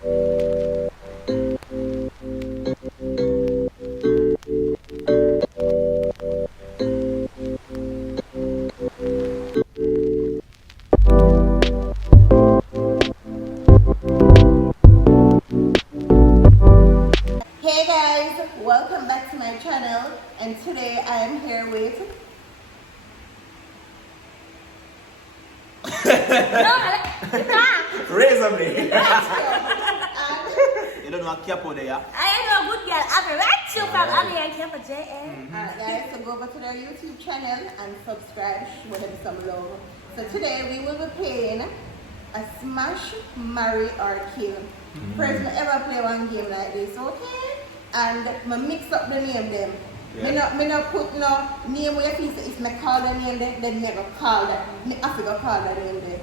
Hey guys, welcome back to my channel, and today I am here with RAZABLADE. You don't know a CAPO there, yeah? I know a good girl. I'm right you from ABBI and CAPO JN. Alright guys, so go over to their YouTube channel and subscribe, show them some love. So today we will be playing a smash, marry or kill. First I ever play one game like this, okay? And I mix up the name them. Yeah. Me not put no name where you feel say if me call the name there, then me go call that. Me have to go call the name there.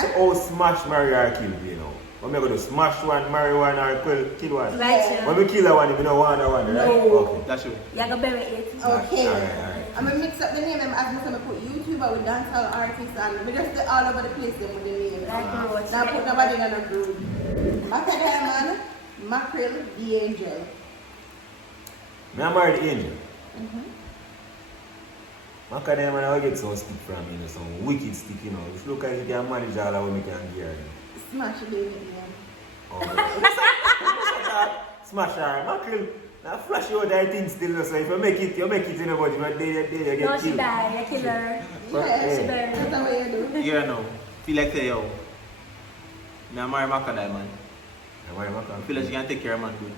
So, oh, smash, marry, or kill, you know. When I go to smash one, marry one, or kill one. Right, When we kill one, you know one or one, right? No. Okay. That's true. You're going to bury it. Okay. Alright. I'm gonna mix up the name as I put YouTuber with dancehall artists and we just do all over the place them with the name. Like roach. Now put nobody in a group. Macadamia, mackerel, the angel. Me I marry the angel. Macadamia now get some stick from me, you know, some wicked stick, you know. It look like you can manage all of what we can give her. Smash the baby name. Oh. Smash her. Mackerel. Now flash you out that thing still, so if you make it, you know, but you get No, she killed. died. You kill her. Yeah, She burned. that's what you do. You know, feel like say, yo, I marry Macadamia, man. I marry Mackerel. I feel like she can take care of man good.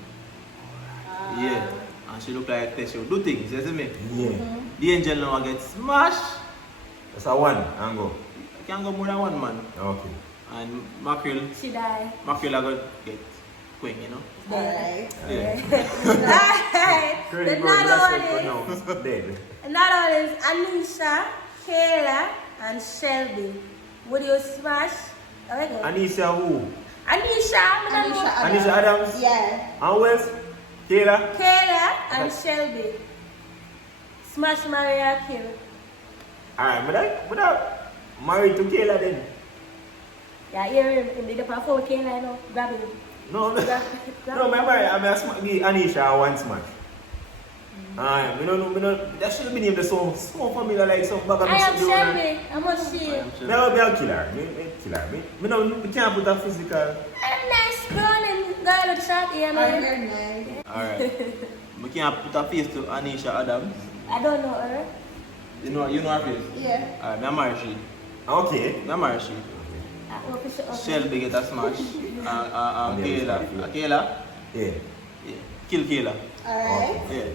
Yeah. And she look like she will do things, you see me? Yeah. The angel now get smashed. That's a one, and go. You can go more than one man. Okay. And mackerel, She died. mackerel are going to get queen, you know? Alright. Yeah. Alright. Pretty The good, another that's it one for is now. Dead. another one is Anisha, Kayla, and Shelby. Would you smash? Okay. Anisha who? Anisha, Anisha Adams? Yeah. And who else? Kayla? Kayla and Shelby. Smash, marry, or kill. Alright, but I married to Kayla then. Yeah, here in the department for Kayla, no, grab him. No, no, Grab no, I'm the Anisha one smash. Me no, that should be named the song familiar like some bag of I am mixed Shelby. How much she? Me will be a killer. Me killer. Me can't put a physical. I'm nice girl and girl with short hair, Alright, man. very nice. Alright. We can't put a face to Anisha Adams. I don't know her. You know her face? Yeah. Alright, I marry she. Okay. I marry she. Shelby get a smash. Kayla. Kayla? Yeah. Yeah. Kill Kayla. Alright. Yeah.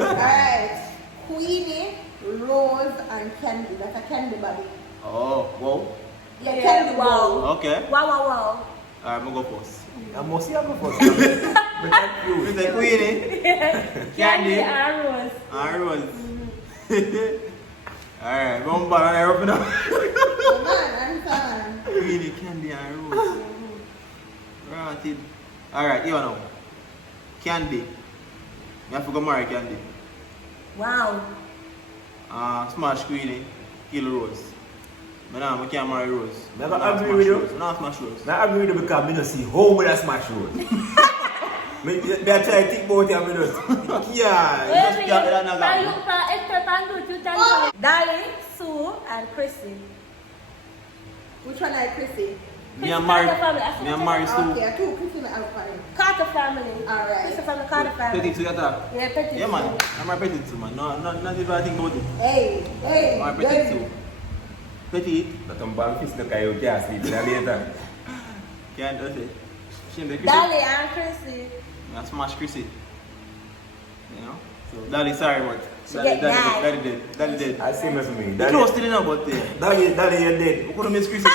Alright. Queenie, Rose, and Candy. That's a candy body. Oh, wow. Yeah, Yeah, candy wow. wow. Okay. Wow, wow, wow. Alright, I'm going to go first. I must see her first. But thank you. With the Queenie, Candy, and Rose. and Rose. Alright, one bar and I open up. Come on, I'm fine. Queenie, Candy, and Rose. Right. Alright, you know. Candy. You have to go marry Candy. Wow. Smash Queenie, kill Rose. But now I can't marry Rose. I agree with you. Not smash Rose. I agree with you because I don't see how with a smash road. They try to think about it and I just, yeah. Wait, can't let I that look for Esther Pandu, two times. Dolly, Sue, and Chrissy. Which one are Chrissy? Me and Mary Okay, Sue. two Chrissy and Alpine. Carter family. Alright. Chrissy from the Carter family. Petit to attack. Yeah, Petit. Yeah, man. I'm a Petit too, man. No, not even I think about it. Hey, I'm a Petit too. Petit. But I'm bang fist look at you can't sleep later. Can't do it. Shame the Chrissy. Dolly and Chrissy. I smash Chrissy. You know? So, Daddy, sorry, but She get Daddy dead. Daddy dead. I see me for me. The close still in about there. Daddy, you're dead. We couldn't miss Chrissy.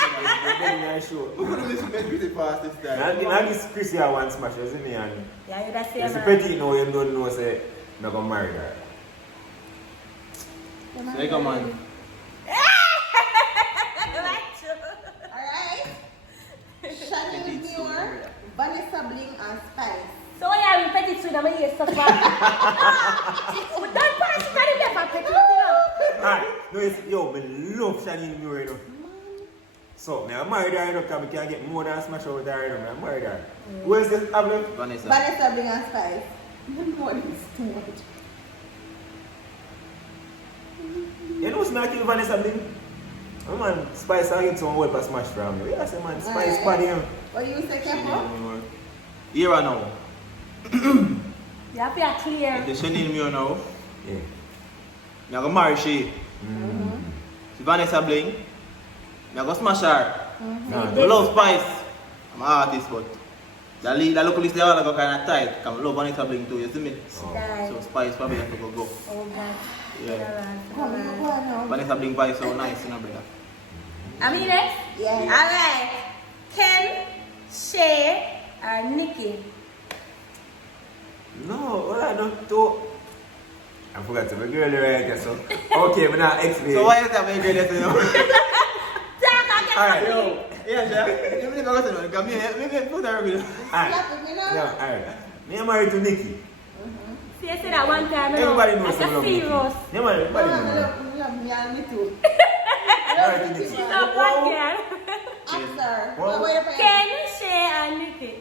Then sure. We couldn't miss Chrissy past this time. Now this Chrissy I want smash, isn't it? And Yeah, you that's it's it. pretty now you don't know say not gonna marry her. So, you come on. Alright. Shani Muir, Vanessa Bling, and Spice. So when you have Petit Sue, I'm going to get stuff. Don't pass it, I never Petit Sue. Alright, no, it's, yo, I love Shani Muir. So, I'm married her, because I can't get more than smash out with her. I'm married her. Who else is Abby? Vanessa. Vanessa Bling and Spice. More than too much. You know what's not killing Vanessa Bling? Oh man, Spice I get some word for smash from me. Yeah, I say man, Spice party him. What you say, Capo? Here I know. You have to be clear. If she need me now, Yeah. I'm gonna marry she. She Vanessa Bling. I'm gonna smash her. I love Spice. I'm an artist, but the local list they all go kind of tight. Because I love Vanessa Bling too, you see me? Die. So Spice probably have to go. Oh God. Yeah. Come on. Vanessa Bling vibe so nice, you know, brother. I mean it? Yeah. Alright. Ken, Shay, or Nikki? No, what I don't do. I forgot to be girl right here, so. Okay, but now explain. So why is that my greatest, you know? Alright, Yo, yeah, Jack. Let me go to the come here. Let me put her with Alright. Slap me now. No, alright. Me am married to Nikki. See, I said that one time. Everybody knows I some love see Nikki. Rose. Yeah, man, everybody knows. Me and me too. Married to Nikki. She's not one girl. Answer. Well, Wait a Ken, Shay, and Nikki.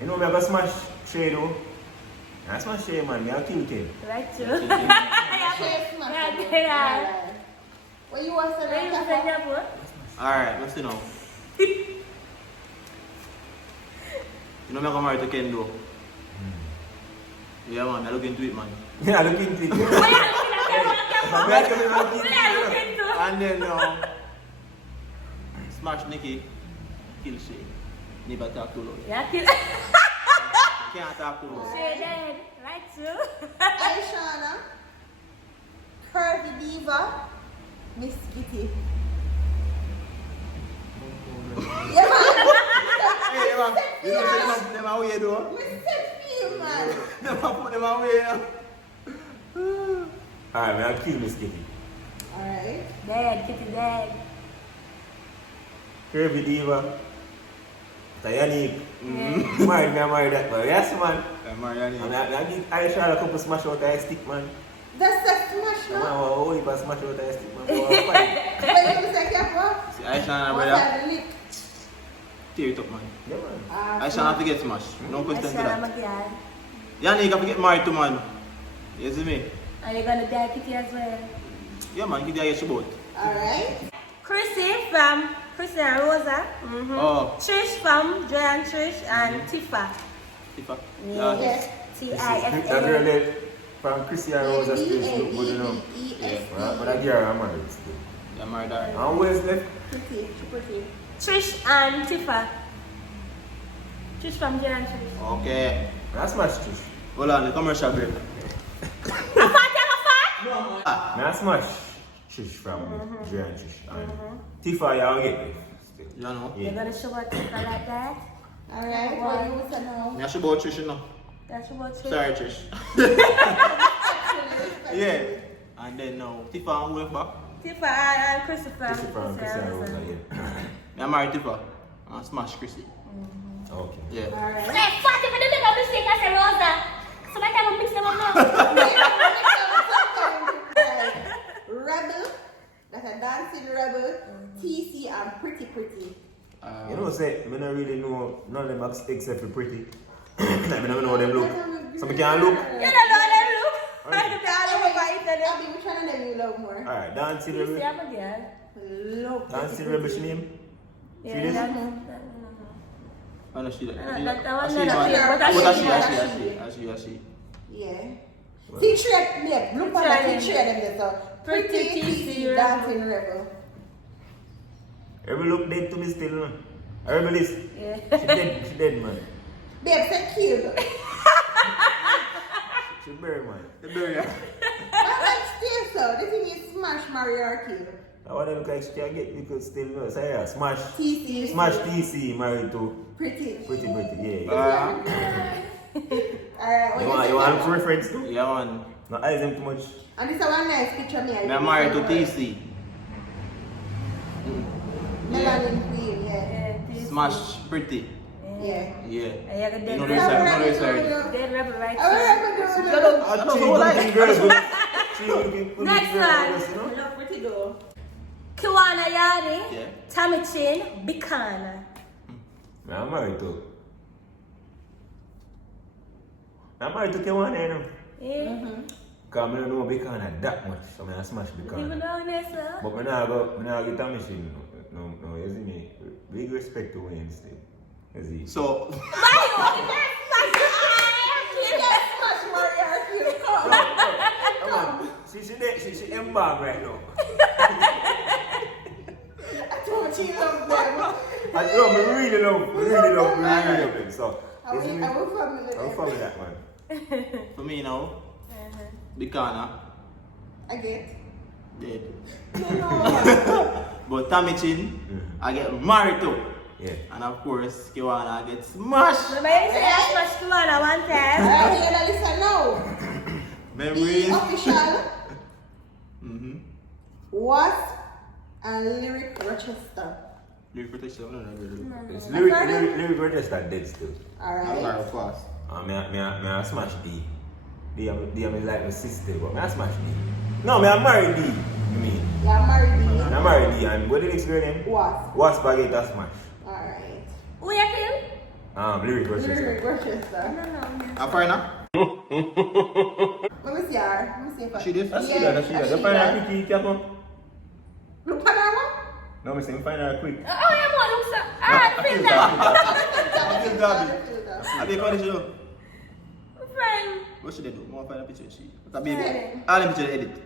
You know me have a smash Shay though. I smash Shay man, me I'll kill Ken. Right, too. Chase smash. Yeah, they are. What you want to Where say, you Capo? say your boy? Alright, let's see now. You know me I'm married to Ken though. Yeah man, I look into it man. Yeah, look into it. Where are you looking at? Where are you looking to? And then smash Nikki, kill Shay. Never talk too loud. Yeah, kill. Can't talk too loud. Shay dead. Right, too. Aishana, Curvy Diva, Miss Kitty. Yeah, man. Hey, man, you know say them away though. Miss Kitty, man. Them put them away. Alright, man, I'll kill Miss Kitty. Alright. Dead, Kitty dead. Curvy Diva. Tayani. Married me, I married that man. Yes, man. Mariani. I give Aisha a couple smash out of stick, man. That's the smash Man, now. oh, if I smash out of stick, man. What you say, Capo? See, Aisha and What's brother, that, the lip? tear it up man. Yeah, man. Aisha have to get smashed. No question to I'm that. a girl. Yannick have to get married to man. You see me? Are you gonna die Kitty as well? Yeah man, give you a boat. Alright. Chrissy from Chrissy and Rosa. Oh. Trish from Joy and Trish and Tifa. Tifa. Yes. That girl Tifa. there from Christian Rose still look good, you know. But I get her, I'm married still. Yeah, married her. And who is left? Pretty. Trish and Tifa. Trish from Joy and Trish. Okay. That's my Trish. Hold on, the commercial break. That's my Trish from Joy and Trish. And Tifa, y'all get it. You know? You're Yeah. gonna show what Tifa like that? Alright. What you say now? Yeah, she bought Trish, you know. That's about Trish. Sorry, Trish. Yeah. And then now, Tifa and who left back? Tifa and Christopher. Trish from Christian Rose, yeah. I married Tifa. And smash Chrissy. Okay. Yeah. Alright. Hey, fuck, if I do make a mistake, I say Rosa. So my time will mix them up now. Rebel. That's a dancing rebel. TC and Pretty. You know, say, I don't really know none of them except for pretty. I don't know them look. So I can't look. You don't know them look. Okay. I don't know why you said I'll be trying to know you love more. Alright, dancing You see, rebel. I'm a girl. Love. Dancing rebel, she name? Yeah, She is? that I know she. That one She- not But she. Yeah. See, trade, yeah, look at that, see, trade them there, so. Pretty, TC, dancing rebel. Rebel look dead to me still, no? A rebel is. Yeah. She dead, man. Babe, say kill. She buried, man. The barrier. But still so, the thing is smash, marry, or kill. Now what I look like she can get, you could still know. So yeah, smash. TC. Smash TC married to Pretty. pretty, yeah. Alright, You what want say? preference too? Yeah, man. No eyes them too much. And this is one nice picture of me. I'm married to TC. Melanin queen, yeah. Smash pretty. Yeah. Yeah. And you're gonna You know this side. Alright, dead rebel right Alright, there. alright. I don't know, Two girls, Next one. Love pretty though. Kiwana Yadi, Yeah. Tommy Chin, Bikana. I'm married to. I'm married to Kewana, you know. Yeah. Because I don't know Bikana that much, so I smash Even Bikana. down there, sir. But I don't get a machine. No, you see me. Big respect to Wayne still. You see. So, You can smash Mario Arcade. Come. She embarked right now. I told you love them. I really love them. So, I will family I'm them. following that man. for me now, Bikana, I get. dead. You know. But Tommy Chin, I get married to. Yeah. And of course, Kiwana get smashed. Remember you say I smashed Kiwana one time? Alright, you gotta listen now. Memories. The official Mm-hmm. Wasp and Lyric Rochester. Lyric protection, no. It's lyric register dead still. I'm Alright. very fast. Me I smash D. D is like my sister, but me I smash D. No, me I marry D. Me. Yeah, married I marry D, and what the next girl name? Wasp. What's spaghetti smash? Alright. Who you kill? Lyric register. Lyric Rochester. No. I'm fine now. Let me see her. Let me see if I She did? I see that. You find her quick, Capo? Look at that one. No, me say you find her quick. Oh, you want to look alright, feel that. feel Gabby. I be calling you. Friend. What should I do? More find a picture. She. But baby, Sorry. all the picture edit.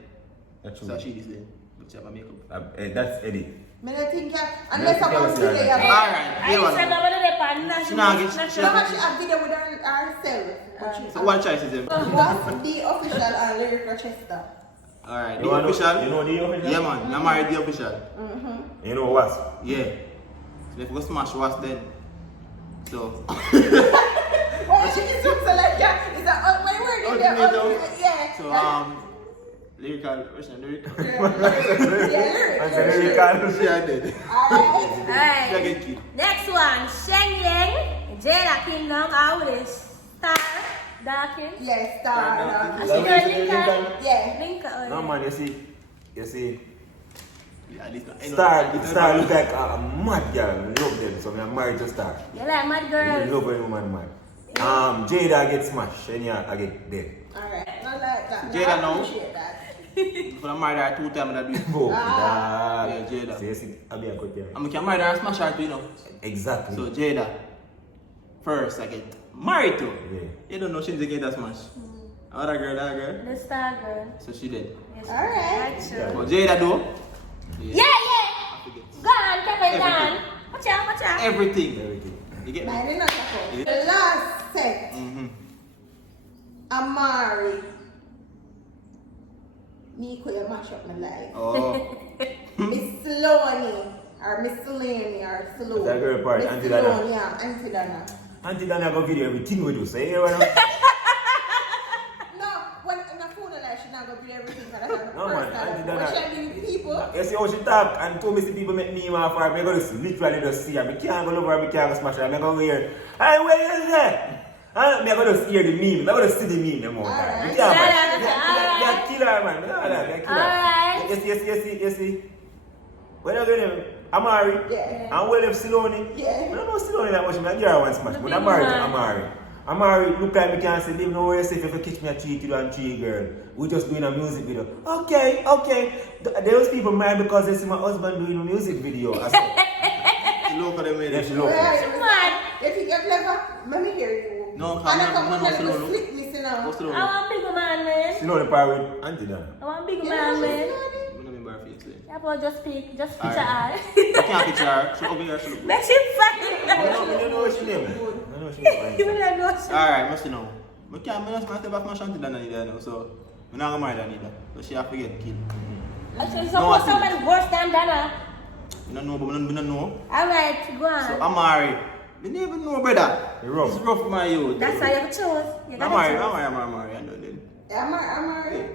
That's So true. she is there. Picture of makeup. That's Eddie. Me not think unless I'm on Yeah. today. Alright, I here one. said over there, pan. She not get- she How much she have video with herself? So what choice is them? What's the official and Lyric Rochester? Alright, the You know- official. you know the official? Yeah man, I'm married the official. You know what? Yeah. So if we go smash what's then. So Why she is so like that? Is that all my word in there? Ultimatum. Yeah. So lyrical version lyrical. Yeah, lyric. And then you can't She are dead. Alright. She Alright. get killed. Next one, Sheng Yang, Jada Kingdom, out with Star, Darkin. Yes, star. I see girl Lincoln. Yeah. Lincoln. No man, you see. Yeah, at least not. Star look like a mad girl. Love them, so I'm married to Star. You like mad I girls? love when woman mad. Jada get smashed, and yeah, I get dead. Alright. I like that. Jada I now. appreciate that. If I'm married her 2 times, I do it. Oh, Yeah, Jada. So you see, I'll be a good girl. I'm married her and smash her too, you know. Exactly. So Jada, first I get married to. Yeah. You don't know she's against that smash. Another girl, that girl. The Star girl. So she did. Yes, Alright. right, sure. But Jada though. Yeah. I forget. Gone, Kevin, gone. Watch out. Everything. Everything. You get me? Mine is not that. The last set. Mm-hmm. Amari. Nico, you mash up my life. Oh. Miss Sloaney. Or Miss Delaney or Sloan. That girl part, Miss Auntie Dana. Sloan, yeah, Auntie Dana. Auntie Dana go video everything we do, so you hear what I'm No, when in a phone like she not gonna do everything because that's her No, man, personal. Auntie Dana. What she do with people? You see how she talk and told me see people make me off her, I go to literally just see her. I can't go over her, I can't go smash her. I go hear, hey, where is that? I go just hear the meme, I go to see the meme the more time. Alright. You can't, man. Alright. They kill her, man. They kill her. Alright. You see. When you get him, Amari, Yeah. and William Siloni. Yeah. I don't know Siloni that much, I give her one smash. But I'm married to Amari. Amari, look like me can't say, leave no way safe if you catch me a 3 kilo and 3 girl. We're just doing a music video. Okay. Those people mad because they see my husband doing a music video. I said, Local them yeah, she way. local. Right. If you get clever, let me hear you. No, And I come no, on and no, you no. slip me, you know. What's the I want big man, man. Siloni part with Auntie Dana. I want big You man, know man. she's I don't remember her face. Yeah, but just speak, just picture her. I can't picture her. She over here. She look good. Make she fine. I don't know what she name. I know she name. You will not know she. Alright, must you know. I can't be not about my shanty than I need now, so I'm not gonna marry that neither. So she have to get killed. Actually, No, I suppose see. somebody worse than Dana. I don't know, but I don't know. Alright, go So on. I'm married. I didn't even know, brother. You rough. It's rough for my youth. That's how you have to choose. You I'm gotta married. choose. I know then. I'm alright.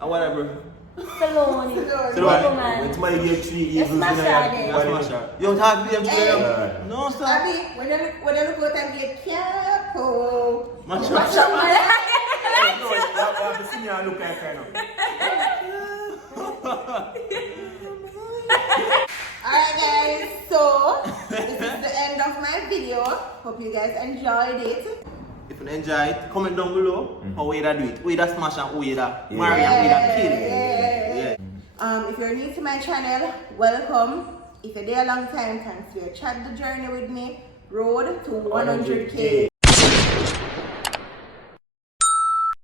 And whatever. Stallone. So Big what? When man. somebody get 3 Yes, evils in smash her her, then. That's my shot. You don't have to be Hey. No, sir. Abby, when you look out and get CAPO. My Mash shot. up my life. Like No, you have to see me and look like her now. Alright guys, so this is the end of my video. Hope you guys enjoyed it. If you enjoy it, comment down below how we do it. We da smash and we da marry and we da kill. Yeah. If you're new to my channel, welcome. If you're there a long time, thanks for your chat the journey with me. Road to 100K.